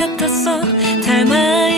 같았어 닮아